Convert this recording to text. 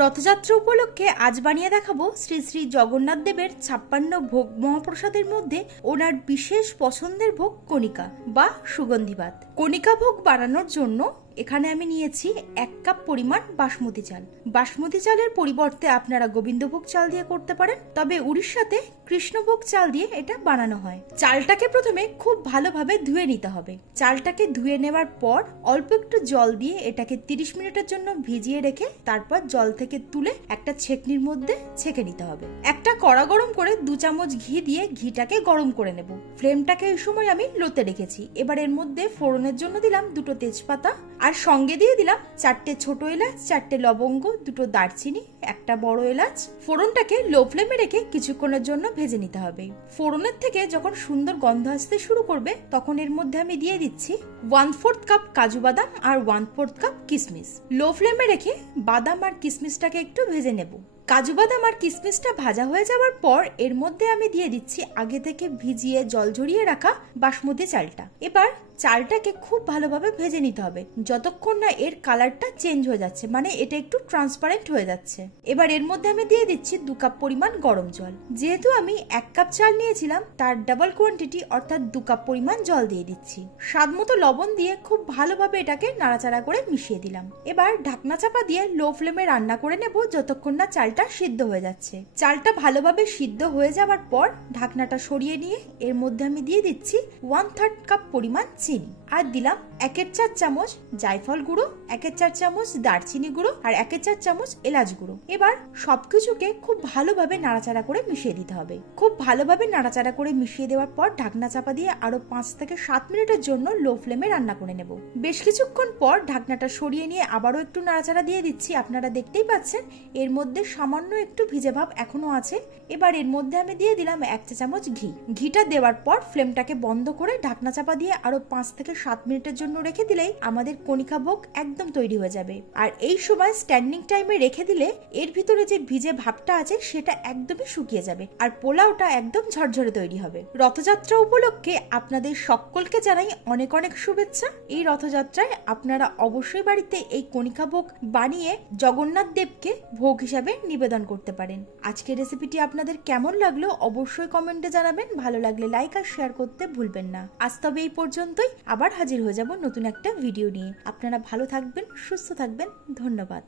রথযাত্রা উপলক্ষে আজ বানিয়ে দেখাবো শ্রী শ্রী জগন্নাথ দেবের 56 ভোগ মহাপ্রসাদের মধ্যে ওনার বিশেষ পছন্দের ভোগ কণিকা বা সুগন্ধি ভাত। কণিকা ভোগ বানানোর জন্য এখানে আমি নিয়েছি 1 কাপ পরিমাণ বাসমতি চাল। বাসমতি চালের পরিবর্তে আপনারা গোবিন্দভোগ চাল দিয়ে করতে পারেন, তবে উড়িষ্যাতে কৃষ্ণভোগ চাল দিয়ে এটা বানানো হয়। চালটাকে প্রথমে খুব ভালোভাবে ধুয়ে নিতে হবে। চালটাকে ধুয়ে নেওয়ার পর অল্প একটু জল দিয়ে এটাকে 30 মিনিটের জন্য ভিজিয়ে রেখে তারপর জল থেকে তুলে একটা ছেঁকনির মধ্যে ছেঁকে নিতে হবে। একটা কড়া গরম করে 2 চামচ ঘি দিয়ে ঘিটাকে গরম করে নেব। ফ্লেমটাকে এই সময় আমি লোতে রেখেছি। এবার এর মধ্যে ফোড়নের জন্য দিলাম 2টো তেজপাতা, আর সঙ্গে দিয়ে দিলাম 4টে ছোট এলাচ, 4টে লবঙ্গ, 2টো দারচিনি, একটা বড় এলাচ। ফোড়নটাকে লো ফ্লেমে রেখে কিছুক্ষণের জন্য ভেজে নিতে হবে। ফোড়নের থেকে যখন সুন্দর গন্ধ আসতে শুরু করবে তখন এর মধ্যে আমি দিয়ে দিচ্ছি 1/4 কাপ কাজু বাদাম আর 1/4 কাপ কিশমিশ। লো ফ্লেমে রেখে বাদাম আর কিশমিশটাকে একটু ভেজে নেব। কাজু বাদাম আর কিশমিশটা ভাজা হয়ে যাওয়ার পর এর মধ্যে আমি দিয়ে দিচ্ছি আগে থেকে ভিজিয়ে জল ঝরিয়ে রাখা বাসমতি চালটা। এবার চালটাকে খুব ভালোভাবে ভেজে নিতে হবে যতক্ষণ না এর কালারটা চেঞ্জ হয়ে যাচ্ছে, মানে এটা একটু ট্রান্সপারেন্ট হয়ে যাচ্ছে। এবার এর মধ্যে আমি দিয়ে দিচ্ছি 2 কাপ পরিমাণ গরম জল। যেহেতু আমি 1 কাপ চাল নিয়েছিলাম তার ডাবল কোয়ান্টিটি অর্থাৎ 2 কাপ পরিমাণ জল দিয়ে দিচ্ছি। স্বাদ মতো লবণ দিয়ে খুব ভালোভাবে এটাকে নাড়াচাড়া করে মিশিয়ে দিলাম। এবার ঢাকনা চাপা দিয়ে লো ফ্লেমে রান্না করে নেব যতক্ষণ না চালটা সিদ্ধ হয়ে যাচ্ছে। চালটা ভালোভাবে সিদ্ধ হয়ে যাওয়ার পর ঢাকনাটা সরিয়ে নিয়ে এর মধ্যে আমি দিয়ে দিচ্ছি 1/3 কাপ পরিমাণ চিনি, আর দিলাম 1/4 চামচ জায়ফল গুঁড়ো, 1/4 চামচ দারচিনি গুঁড়ো আর 1/4 চামচ এলাচ গুঁড়ো। এবার সবকিছুকে খুব ভালোভাবে নাড়াচাড়া করে মিশিয়ে দিতে হবে। খুব ভালোভাবে নাড়াচাড়া করে মিশিয়ে দেওয়ার পর ঢাকনা চাপা দিয়ে আরো 5 থেকে 7 মিনিটের জন্য লো ফ্লেমে রান্না করে নেব। বেশ কিছুক্ষণ পর ঢাকনাটা সরিয়ে নিয়ে আবারও একটু নাড়াচাড়া দিয়ে দিচ্ছি। আপনারা দেখতেই পাচ্ছেন এর মধ্যে সামান্য একটু ভিজে ভাব এখনো আছে। এবার এর মধ্যে আমি দিয়ে দিলাম 1 চা চামচ ঘি। ঘিটা দেওয়ার পর ফ্লেমটাকে বন্ধ করে ঢাকনা চাপা দিয়ে আরো 5 থেকে 7 মিনিটের জন্য রেখে দিলেই আমাদের কণিকা ভোগ একদম তৈরি হয়ে যাবে। আর এই সময় স্ট্যান্ডিং টাইমে রেখে দিলে এর ভিতরে যে ভিজে ভাবটা আছে সেটা একদমই শুকিয়ে যাবে আর পোলাওটা একদম ঝরঝরে তৈরি হবে। রথযাত্রা উপলক্ষে আপনাদের সকলকে জানাই অনেক অনেক শুভেচ্ছা। এই রথযাত্রায় আপনারা অবশ্যই বাড়িতে এই কণিকা ভোগ বানিয়ে জগন্নাথ দেবকে ভোগ হিসাবে নিবেদন করতে পারেন। আজকের রেসিপিটি আপনাদের কেমন লাগলো অবশ্যই কমেন্টে জানাবেন। ভালো লাগলে লাইক আর শেয়ার করতে ভুলবেন না। আজ তবে এই পর্যন্তই, আবার হাজির হয়ে যাব নতুন একটা ভিডিও নিয়ে। আপনারা ভালো থাকবেন, সুস্থ থাকবেন। ধন্যবাদ।